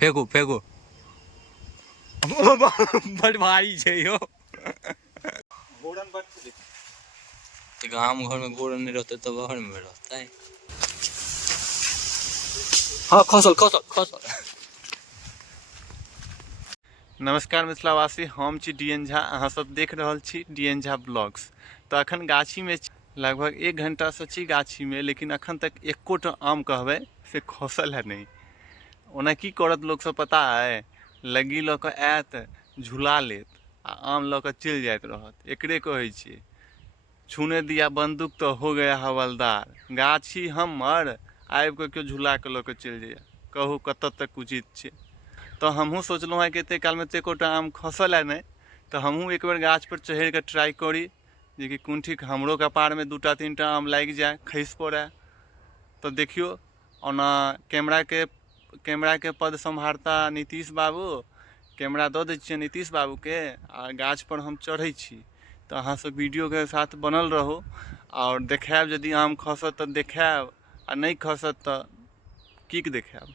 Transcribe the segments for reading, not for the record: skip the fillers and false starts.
फेंकू फेंकू बड़ भारी छै यो। गाँव घर में गोरन नहीं रहते तो बाहर में रहता है। हाँ खसल खसल खसल। नमस्कार मिथिलावासी, हम छी डीएन झा। अहाँ सब देख रहल छी डीएन झा ब्लॉग्स। तो अखन गाछी में लगभग 1 घंटा से छी गाछी में, लेकिन अखन तक एकोटा आम कहबै से खसल है नहीं। ओना की करत लोग सब पता है, लगी लऽ कऽ आयत, झुला लेत आ आम लऽ कऽ चलि जाइत रहत। एकरे कहै छियै छूने दिया बंदूक तो हो गया हवलदार। गाछी हमर, आबि कऽ केओ झुला के लऽ कऽ चलि जाइए, कहू कतऽ तक उचित छै। तो हमहूँ सोचलहुँ है कि एते काल में एकोटा आम खसल है नहीं, तो हमहूँ एक बेर गाछ पर चढ़ि कऽ ट्राई करी जे कि कोन ठीक हमरो कपार में 2टा 3टा आम लागि जाए, खसि पड़ै। तो देखियो, ओना कैमरा के पद सम्हारता नीतीश बाबू, कैमरा दऽ दै छियै नीतीश बाबू के, आ गाछ पर हम चढ़ै छी। तो अहाँ सब वीडियो के साथ बनल रहू और देखायब, यदि आम खसत तो देखायब, आ नहीं खसत तो की देखायब।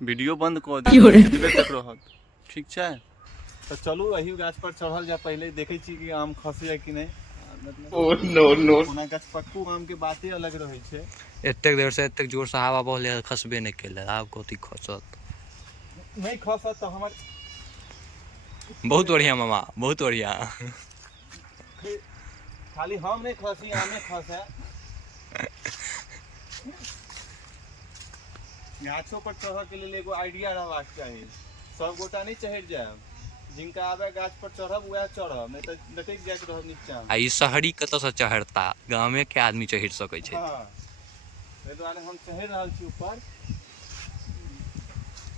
वीडियो बंद कऽ दियौ, एतबे तक रहत, ठीक छै। तो चलू अही गाछ पर चढ़ल जाए, पहले देखे छी कि आम खसैया कि नहीं। ओना गछपक्कू आम के बाते अलग रहे छै। एतेक देर से एतेक जोर से हवा बहले खसबे नहीं केले, आब कथी खसत। नहीं खसत तो हमर बहुत बढ़िया मामा, बहुत बढ़िया। खाली हम नहीं खसी, आमे खसे। गाछों पर चढ़ के लिए एगो आइडिया रहबाक चाहिए। सब गोटा नहीं चढ़ जाए, जिनका आवे गाछ पर चढ़ब वह चढ़ब, नहीं तो लटक जाइत रहब नीचा। आ ई शहरी कतऽ से चढ़ता, गाँवे के आदमी चढ़ सकै छै। हाँ, ताहि दुआरे हम चढ़ रहल छी ऊपर,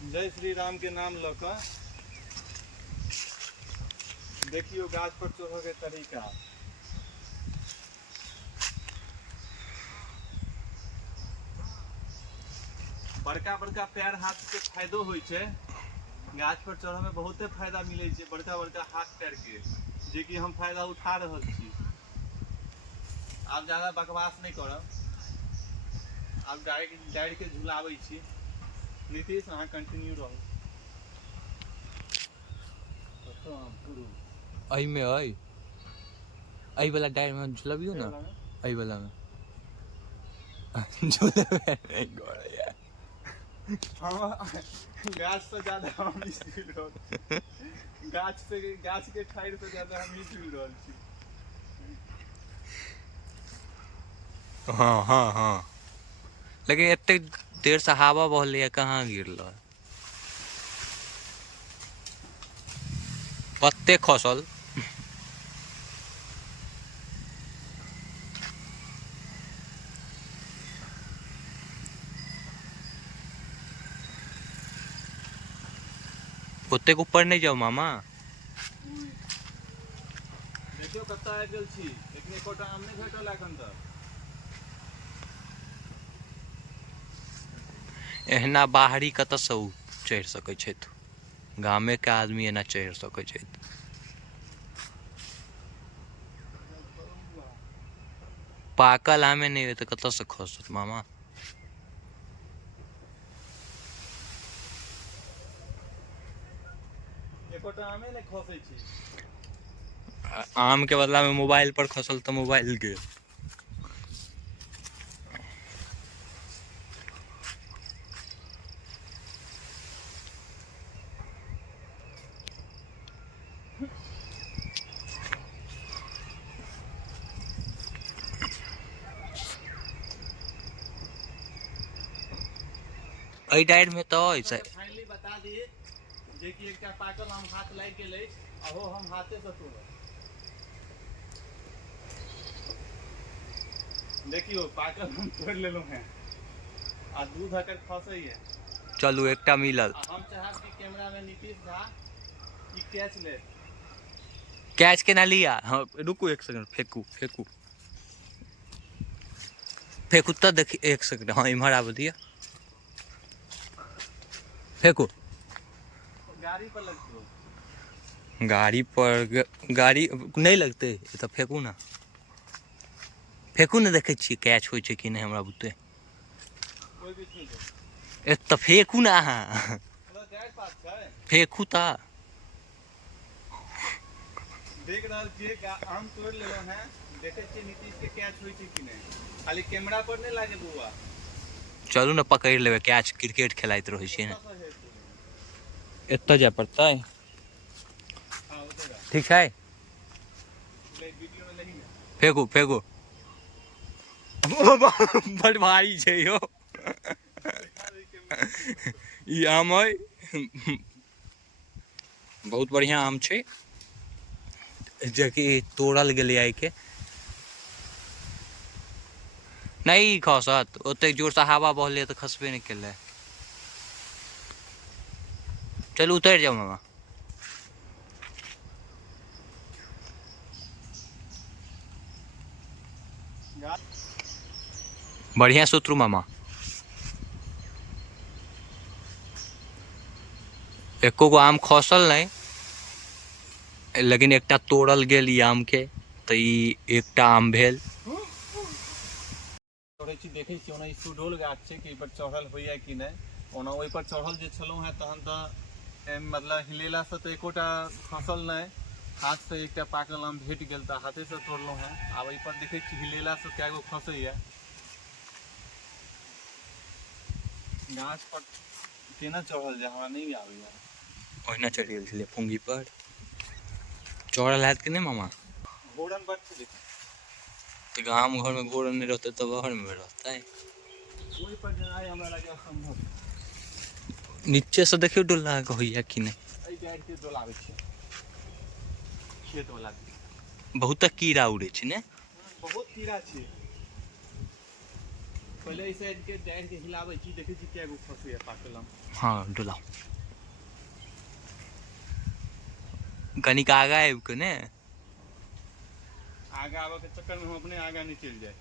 जय श्री राम के नाम लऽ कऽ। देखियो गाछ पर चढ़े के तरीका। बड़का बड़का पैर हाथ के फायदो होइ छै, गाछ पर चढ़े में बहुते फायदा मिले छै, बड़का बड़का हाथ पैर के, जे कि हम फायदा उठा रहल छी। आब ज्यादा बकवास नहीं करब, आब डायरेक्ट के झुलाबै छी। नीतीश अहाँ कंटिन्यू रहू। एहि में एहि वाला डायर में झुलबियो ना, एहि वाला में झुलबे नहीं करैया। गाछ से ज्यादा हम ही झूल रहल, गाछ के ठाढ़ि से ज्यादा हम ही झूल रहल छी। हाँ हाँ हाँ, लेकिन एते देर से हवा बहले कहाँ गिरल, पत्ते खसल। ओते ऊपर नहीं जाओ मामा। देखियो कतऽ आबि गेल छी, लेकिन एकोटा आम नहीं भेटल एखन तक। एहना बाहरी कतऽ से चढ़ि सकै छथि, गामे के आदमी एना चढ़ि सकै छथि। पाकल आमे नहीं तो कतऽ से खसत मामा। एकोटा आमे नहीं खसै छी। आम के बदला में मोबाइल पर खसल तो मोबाइल के। एहि डायर में तो फाइनली बता दी जे कि एकटा पाकल आम हाथ लागि गेल अछि, अहो हम हाथे से तोड़ब। देखियो पाकल हम तोड़ लेलहुं हैं, आ दूध अगर खसे है। चलू एकटा मिलल। हम चाहब कि कैमरा में नीतीश झा ई कैच ले। कैच केना लिया? हाँ रुकू एक सेकंड, फेंकू फेंकू फेंकू तो देखिए, एक सेकंड। हाँ इम्हर आब दिया, फेंकू। गाड़ी पर लगतौ, गाड़ी पर गाड़ी नहीं लगते तो फेंकू ना, फेंकू ना, देखे छिए कैच हो कि नहीं हमरा बुते। कोई भी चीज तो फेंकू ना अहाँ, फेंकू ता देख रहल छियै आम तोड़ लेलो हैं, देखे छियै नीतीश के कैच होई छै कि नहीं, खाली कैमरा पर नहीं लागे बुआ। चलू ना पकड़ लेबे कैच, क्रिकेट खेलाइत रहे छी ना, एत जाय पड़तै। ठीक है, फेंकू फेंकू, बड़ भारी छै यो। ई आम है, बहुत बढ़िया आम छै, जे कि तोड़ल गेलै आइ के। नहीं खसत, ओते जोर से हवा बहले तो खसबे नहीं केले। चल उतर जाओ मामा। बढ़िया सूत्रु मामा, एको गो आम खसल नहीं, लेकिन एकटा तोड़ल गेल ई आम के, तो ई एकटा आम भेल। तोड़े छी देखे छी, ओना ई सुडोल गाछ छै कि पर चढ़ल होइया कि नहीं, ओना ओइ पर चढ़ल जे छलौ हैं तहन त मतलब हिलेला से तो एकोटा खसल नहीं, हाथ से एकटा पाकल आम भेट गेल त हाथे से तोड़लौ हैं। आब एहि पर देखे छी हिलेला से कैगो खसैया। गाछ पर केना चढ़ल जाय हमरा नहीं आबैया। ओहिना चढ़ि गेल छलै फुंगी पर, चढ़ल हैत कि नहीं मामा? घोड़न बड़ छलै, तो गाम घर में घोड़न नहीं रहते तो बाहर में रहता है। ओहि पर जेनाइ हमरा लगे असंभव। नीचे से देखियो डोला के होइया कि नहीं। एहि गाड़ि के डोलाबै छै खेत वाला, बहुत कीड़ा उड़े छै ने, बहुत कीड़ा छै। पहले इस साइड के डाइर के हिलाबै छी, देखै छी कैगो खसैया पाकल आम। हाँ डोलाओ, कनिक आगा आबि के ने, आगे आबे के चक्कर में हम अपने आगा नहीं चल जाए।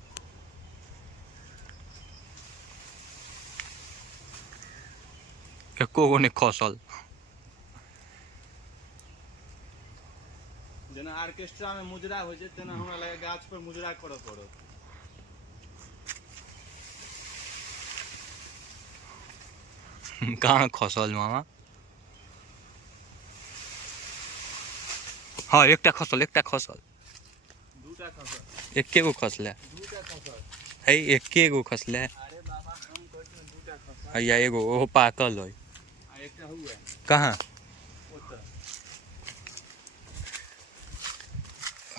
एको गो नहीं खसल। जेना ऑर्केस्ट्रा में मुजरा हो छै, तेना हमरा लगे गाछ पर मुजरा करऽ पड़त। कहाँ खसल मामा? हाँ एकटा खसल, एकटा खसल, दूटा खसल, एके गो खसले, दूटा खसल है एके गो खसले। अरे बाबा हम कहै छी दूटा खसल, हैया एगो ओहो पाकल है। आ एकटा हुए कहाँ? ओतऽ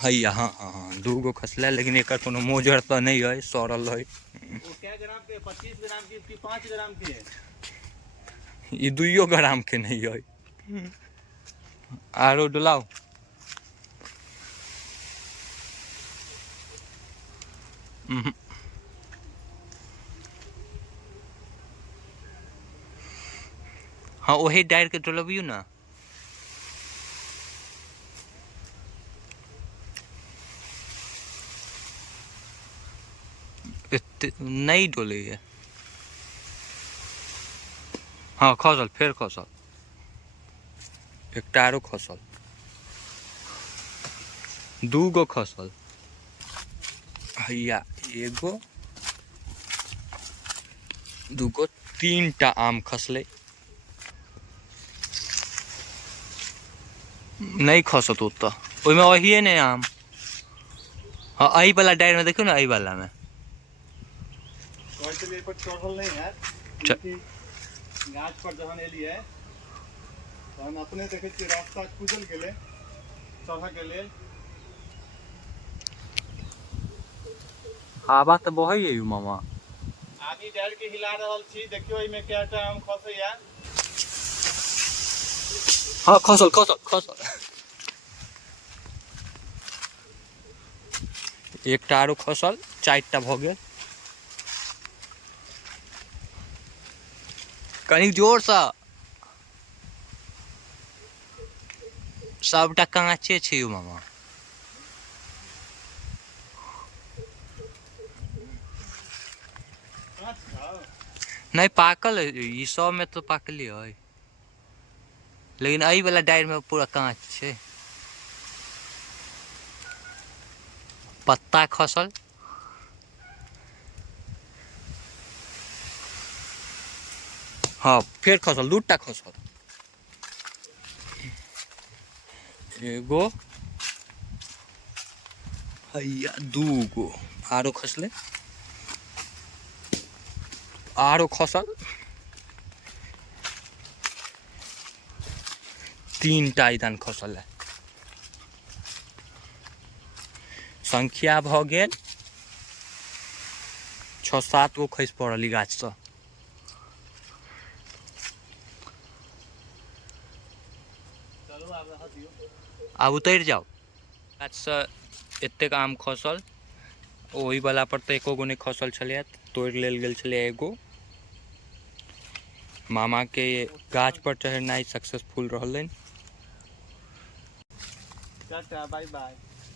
हैया हाँ हाँ हाँ, दूगो खसले, लेकिन एकर कोनो मोजर तो नहीं है, सड़ल है। वो क्या ग्राम के, 25 ग्राम के कि 5 ग्राम के है? ये 2 ग्राम के नहीं है। आरो डुलाओ, हाँ वही डायर के डोलबियो ना। नहीं डोले है। हाँ खसल, फिर खसल, एकटा आरो खसल, 2 गो खसल, हैया एगो 2 गो 3टा आम खसले। नहीं खसत ओतऽ, ओहिमे वही नहीं आम। हाँ एही वाला डायर में देखियो ना, एही वाला में कहै पर चढ़ल नहीं है, गाछ पर जहन एलिए तहन अपने देखे छियै रास्ता खुजल गेलै चढ़ऽ के लेल। हवा तो बहै है मामा, आदमी डाइर के हिला रहल छी, देखियो एहिमे कैटा आम खसैया। हाँ खसल खसल खसल, एकटा आरो खसल, 4टा भ गेल। कनी जोर से, सबटा कांचे छै यौ मामा। नहीं पाकल है, ई सब में तो पाकले है, लेकिन एही वाला डायर में पूरा कांच छै। पत्ता खसल, हाँ फिर खसल, 2टा खसल, एगो हैया, 2गो आरो खसले, आरो खसल, 3टा इधन खसल है। संख्या भ गेल 6-7 गो खसि पड़ल ई गाछ से। आब उतर जाओ गाछ से, एतेक आम खसल, ओही वाला पर तो एको गो नहीं खसल छलै, तोड़ि लेल गेल छलै एगो। मामा के गाछ पर चढ़नाइ सक्सेसफुल रहलै। Tata bye bye.